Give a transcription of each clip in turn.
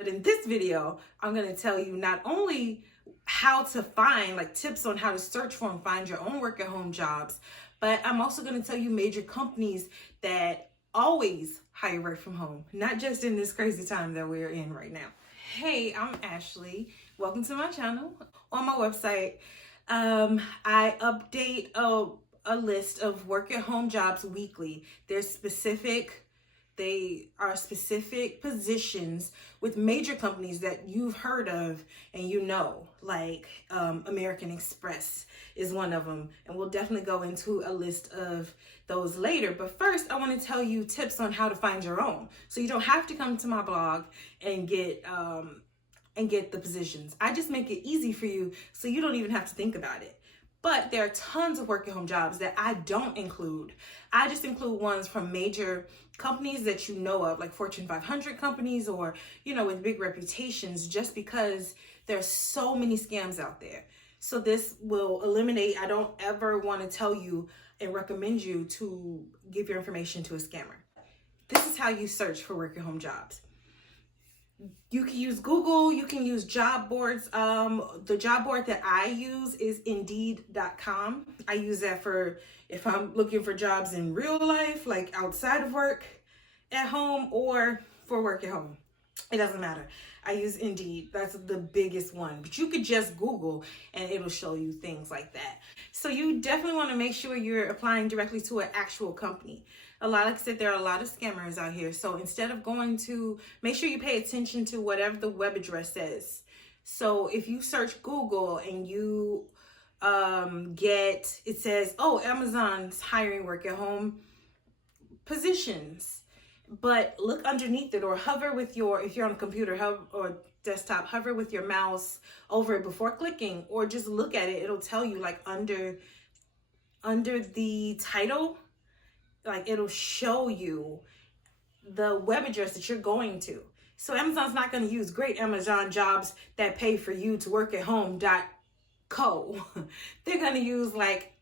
But in this video, I'm going to tell you not only how to find, like tips on how to search for and find your own work at home jobs, but I'm also going to tell you major companies that always hire work from home, not just in this crazy time that we're in right now. Hey, I'm Ashley. Welcome to my channel. On my website, I update a list of work at home jobs weekly. They are specific positions with major companies that you've heard of and you know, like American Express is one of them. And we'll definitely go into a list of those later. But first, I want to tell you tips on how to find your own. So you don't have to come to my blog and get the positions. I just make it easy for you so you don't even have to think about it. But there are tons of work at home jobs that I don't include. I just include ones from major companies that you know of, like Fortune 500 companies or, with big reputations, just because there's so many scams out there. So this will eliminate, I don't ever want to tell you and recommend you to give your information to a scammer. This is how you search for work at home jobs. You can use Google, you can use job boards. The job board that I use is Indeed.com. I use that for if I'm looking for jobs in real life, like outside of work at home or for work at home. It doesn't matter. I use Indeed. That's the biggest one. But you could just Google and it'll show you things like that. So you definitely want to make sure you're applying directly to an actual company. Like I said, there are a lot of scammers out here. So instead of make sure you pay attention to whatever the web address says. So if you search Google and you it says, Amazon's hiring work at home positions, but look underneath it or hover with if you're on a computer or desktop, hover with your mouse over it before clicking, or just look at it. It'll tell you like under the title, like it'll show you the web address that you're going to. So Amazon's not going to use great Amazon jobs that pay for you to work at home.co. They're going to use like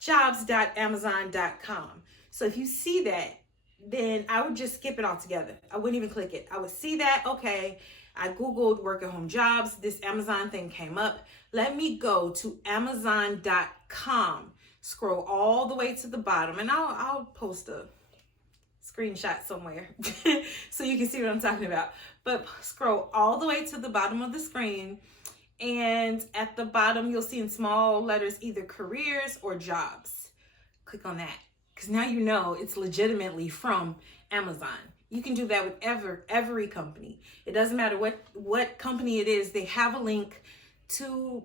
jobs.amazon.com. So if you see that, then I would just skip it altogether. I wouldn't even click it. I would see that, okay, I Googled work at home jobs. This Amazon thing came up. Let me go to amazon.com. Scroll all the way to the bottom, and I'll post a screenshot somewhere so you can see what I'm talking about. But scroll all the way to the bottom of the screen, and at the bottom you'll see in small letters either careers or jobs. Click on that, because now you know it's legitimately from Amazon. You can do that with every company. It doesn't matter what company it is. They have a link to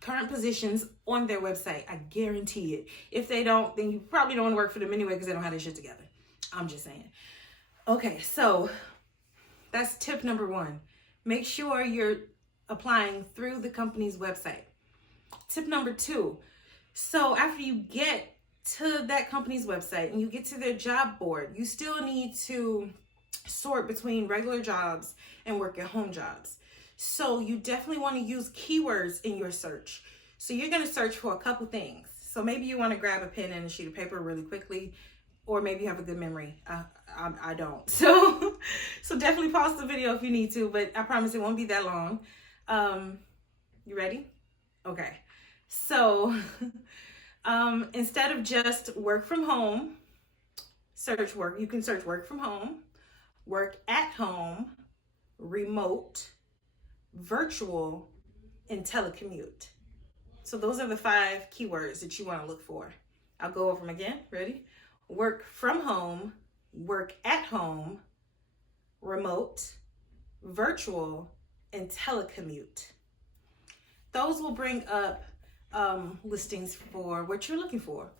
current positions on their website. I guarantee it. If they don't, then you probably don't want to work for them anyway because they don't have their shit together. I'm just saying. Okay, so that's tip number 1. Make sure you're applying through the company's website. Tip number 2. So after you get to that company's website and you get to their job board, you still need to sort between regular jobs and work at home jobs. So you definitely want to use keywords in your search. So you're going to search for a couple things. So maybe you want to grab a pen and a sheet of paper really quickly, or maybe you have a good memory. I don't. So definitely pause the video if you need to, but I promise it won't be that long. You ready? Okay. So instead of just work from home, you can search work from home, work at home, remote, virtual, and telecommute. So those are the 5 keywords that you want to look for. I'll go over them again. Ready? Work from home, work at home, remote, virtual, and telecommute. Those will bring up listings for what you're looking for.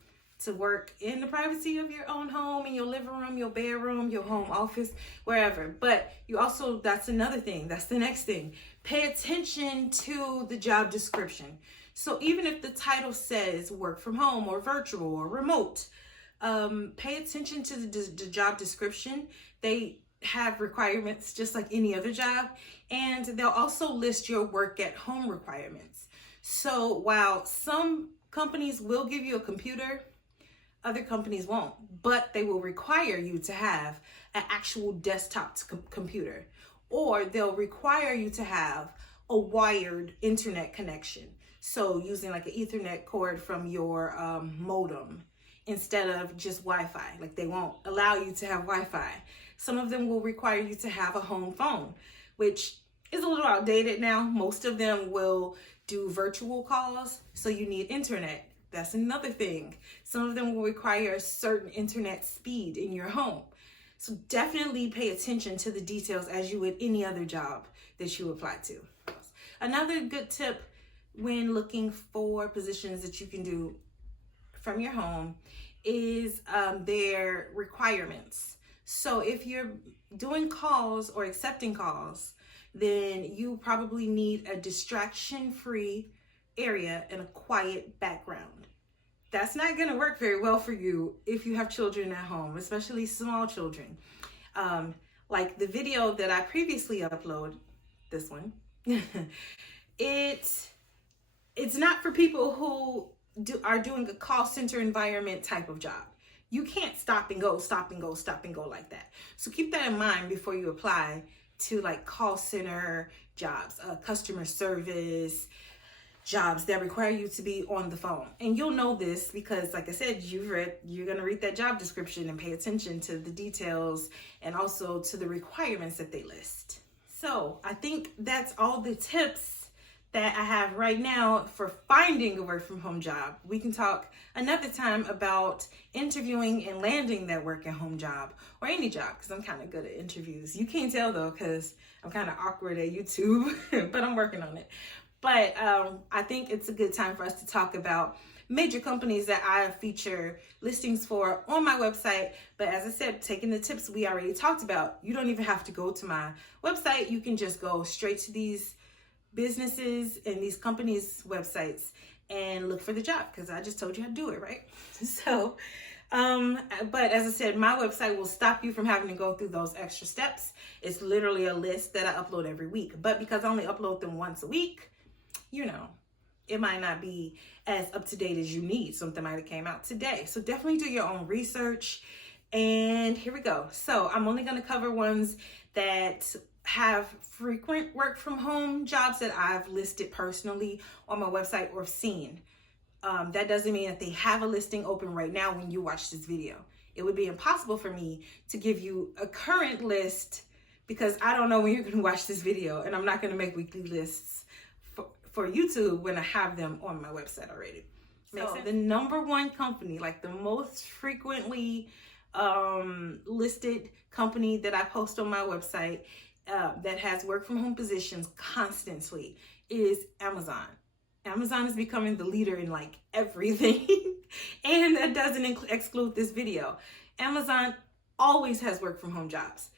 To work in the privacy of your own home, in your living room, your bedroom, your home office, wherever. But you also, that's another thing. That's the next thing. Pay attention to the job description. So even if the title says work from home or virtual or remote, pay attention to the job description. They have requirements just like any other job, and they'll also list your work at home requirements. So while some companies will give you a computer, other companies won't, but they will require you to have an actual desktop computer or they'll require you to have a wired internet connection. So using like an Ethernet cord from your modem instead of just Wi-Fi. Like they won't allow you to have Wi-Fi. Some of them will require you to have a home phone, which is a little outdated now. Most of them will do virtual calls, so you need internet. That's another thing. Some of them will require a certain internet speed in your home. So definitely pay attention to the details as you would any other job that you apply to. Another good tip when looking for positions that you can do from your home is their requirements. So if you're doing calls or accepting calls, then you probably need a distraction-free area and a quiet background. That's not going to work very well for you if you have children at home, especially small children. Like the video that I previously uploaded, this one, it's not for people who are doing a call center environment type of job. You can't stop and go like that. So keep that in mind before you apply to like call center jobs, customer service jobs that require you to be on the phone. And you'll know this because, like I said, you're going to read that job description and pay attention to the details and also to the requirements that they list. So I think that's all the tips that I have right now for finding a work from home job. We can talk another time about interviewing and landing that work at home job or any job, because I'm kind of good at interviews. You can't tell though, because I'm kind of awkward at YouTube, but I'm working on it. But I think it's a good time for us to talk about major companies that I feature listings for on my website. But as I said, taking the tips we already talked about, you don't even have to go to my website. You can just go straight to these businesses and these companies' websites and look for the job, because I just told you how to do it, right? So, but as I said, my website will stop you from having to go through those extra steps. It's literally a list that I upload every week. But because I only upload them once a week, you know, it might not be as up to date as you need. Something might have came out today. So definitely do your own research. And here we go. So I'm only going to cover ones that have frequent work from home jobs that I've listed personally on my website or seen. That doesn't mean that they have a listing open right now when you watch this video. It would be impossible for me to give you a current list because I don't know when you're going to watch this video, and I'm not going to make weekly lists for YouTube when I have them on my website already. So the number one company, like the most frequently listed company that I post on my website that has work from home positions constantly is Amazon. Amazon is becoming the leader in like everything. And that doesn't exclude this video. Amazon always has work from home jobs.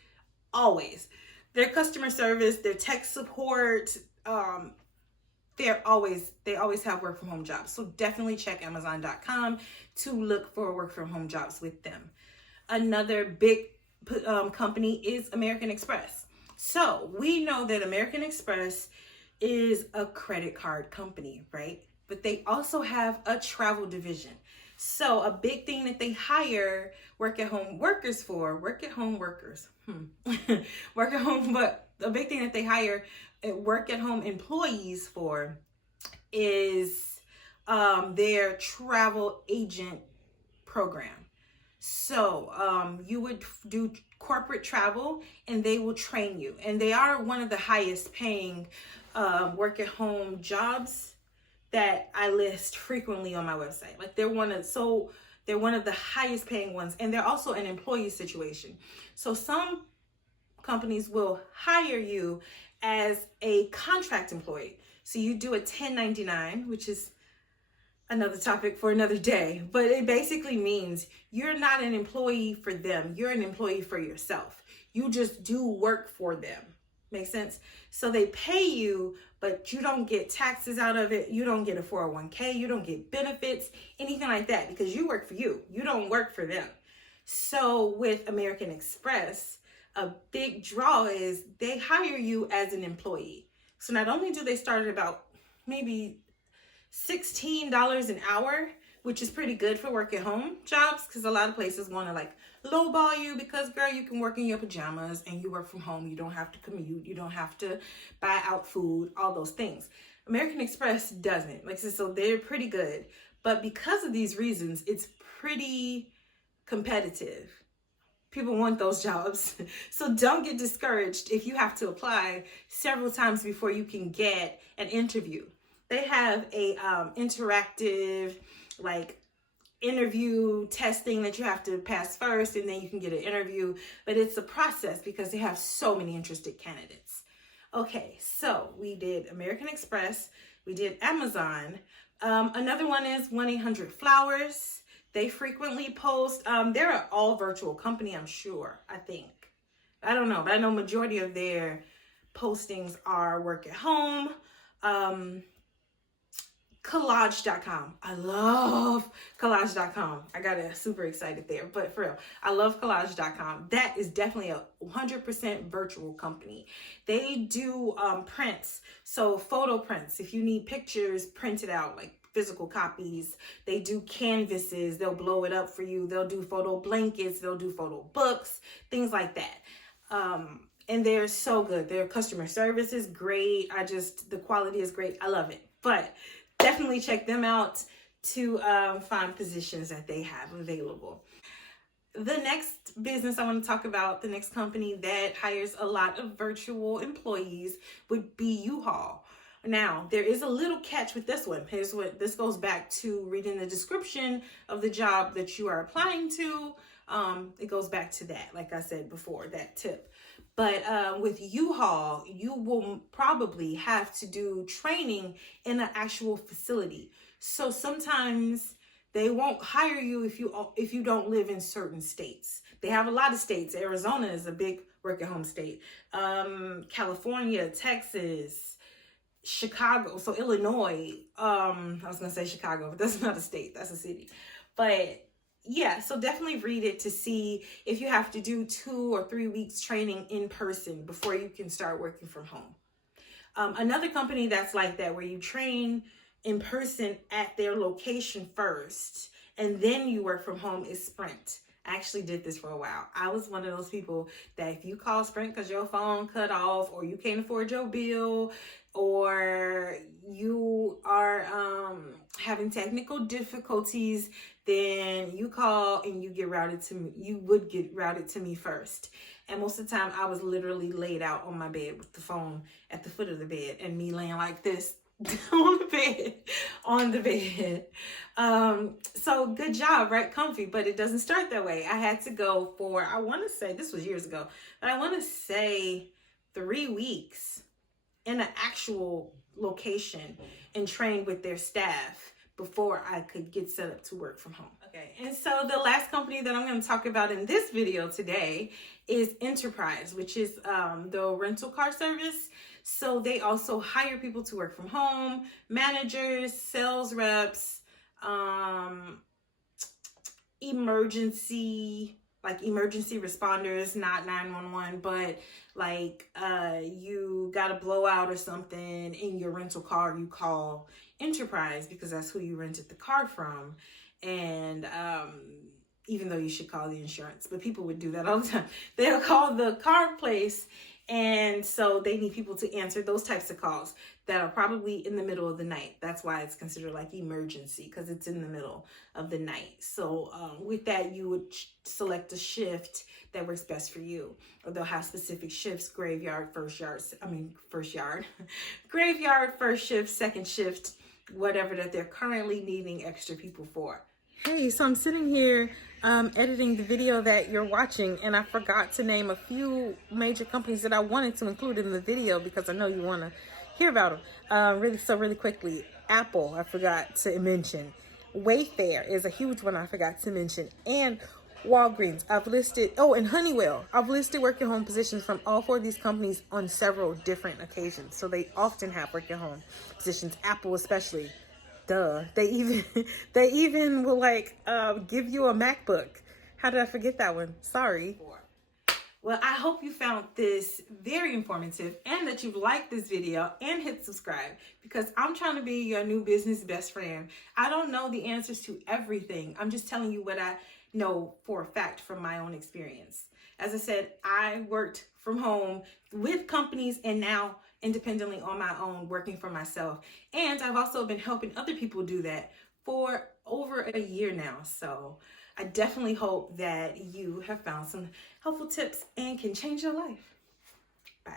Always. Their customer service, their tech support, they always have work from home jobs. So definitely check Amazon.com to look for work from home jobs with them. Another big company is American Express. So we know that American Express is a credit card company, right? But they also have a travel division. So a big thing that they hire work at home workers, but a big thing that they hire work at home employees for is their travel agent program. So you would do corporate travel and they will train you. And they are one of the highest paying work at home jobs that I list frequently on my website. Like they're one of the highest paying ones, and they're also an employee situation. So some companies will hire you as a contract employee. So you do a 1099, which is another topic for another day, but it basically means you're not an employee for them. You're an employee for yourself. You just do work for them. Make sense? So they pay you, but you don't get taxes out of it. You don't get a 401k. You don't get benefits, anything like that, because you work for you. You don't work for them. So with American Express, a big draw is they hire you as an employee. So not only do they start at about maybe $16 an hour, which is pretty good for work at home jobs, because a lot of places want to like lowball you because, girl, you can work in your pajamas and you work from home. You don't have to commute. You don't have to buy out food, all those things. American Express doesn't. Like I said, so they're pretty good. But because of these reasons, it's pretty competitive. People want those jobs. So don't get discouraged if you have to apply several times before you can get an interview. They have a interactive like interview testing that you have to pass first, and then you can get an interview. But it's a process because they have so many interested candidates. Okay, so we did American Express. We did Amazon. Another one is 1-800-Flowers. They frequently post, they're an all virtual company, I'm sure, I think. I don't know, but I know majority of their postings are work at home. Collage.com. I love collage.com. I got super excited there, but for real, I love collage.com. That is definitely a 100% virtual company. They do prints, so photo prints. If you need pictures printed out, like physical copies, they do canvases. They'll blow it up for you. They'll do photo blankets. They'll do photo books, things like that. And they're so good. Their customer service is great. The quality is great. I love it. But definitely check them out to find positions that they have available. The next business I want to talk about, the next company that hires a lot of virtual employees, would be U-Haul. Now, there is a little catch with this one. Here's what this goes back to reading the description of the job that you are applying to. It goes back to that, like I said before, that tip. But with U-Haul, you will probably have to do training in an actual facility. So sometimes they won't hire you if you don't live in certain states. They have a lot of states. Arizona is a big work at home state. California, Texas, Chicago, so Illinois. I was gonna say Chicago, but that's not a state, that's a city. But yeah, so definitely read it to see if you have to do 2 or 3 weeks training in person before you can start working from home. Another company that's like that, where you train in person at their location first and then you work from home, is Sprint. I actually did this for a while. I was one of those people that if you call Sprint because your phone cut off, or you can't afford your bill, or you are having technical difficulties, then you call and you would get routed to me first. And most of the time I was literally laid out on my bed with the phone at the foot of the bed and me laying like this on the bed. So good job, right? Comfy, but it doesn't start that way. I had to go for, I want to say, this was years ago, but I want to say 3 weeks in an actual location and train with their staff before I could get set up to work from home. Okay, and so the last company that I'm going to talk about in this video today is Enterprise, which is the rental car service. So they also hire people to work from home, managers, sales reps, emergency responders, not 911, but like you got a blowout or something in your rental car, you call Enterprise because that's who you rented the car from. And even though you should call the insurance, but people would do that all the time. They'll call the car place, and so they need people to answer those types of calls that are probably in the middle of the night. That's why it's considered like emergency, because it's in the middle of the night. So with that, you would select a shift that works best for you. Or they'll have specific shifts: graveyard, graveyard, first shift, second shift, whatever that they're currently needing extra people for. Hey, so I'm sitting here editing the video that you're watching, and I forgot to name a few major companies that I wanted to include in the video because I know you want to hear about them. Really quickly, Apple, I forgot to mention. Wayfair is a huge one I forgot to mention. And Walgreens, I've listed, and Honeywell. I've listed work at home positions from all 4 of these companies on several different occasions. So they often have work at home positions, Apple especially. Duh. They even will like give you a MacBook. How did I forget that one? Sorry. Well, I hope you found this very informative and that you've liked this video and hit subscribe, because I'm trying to be your new business best friend. I don't know the answers to everything. I'm just telling you what I know for a fact from my own experience. As I said, I worked from home with companies and now independently on my own, working for myself. And I've also been helping other people do that for over a year now. So I definitely hope that you have found some helpful tips and can change your life. Bye.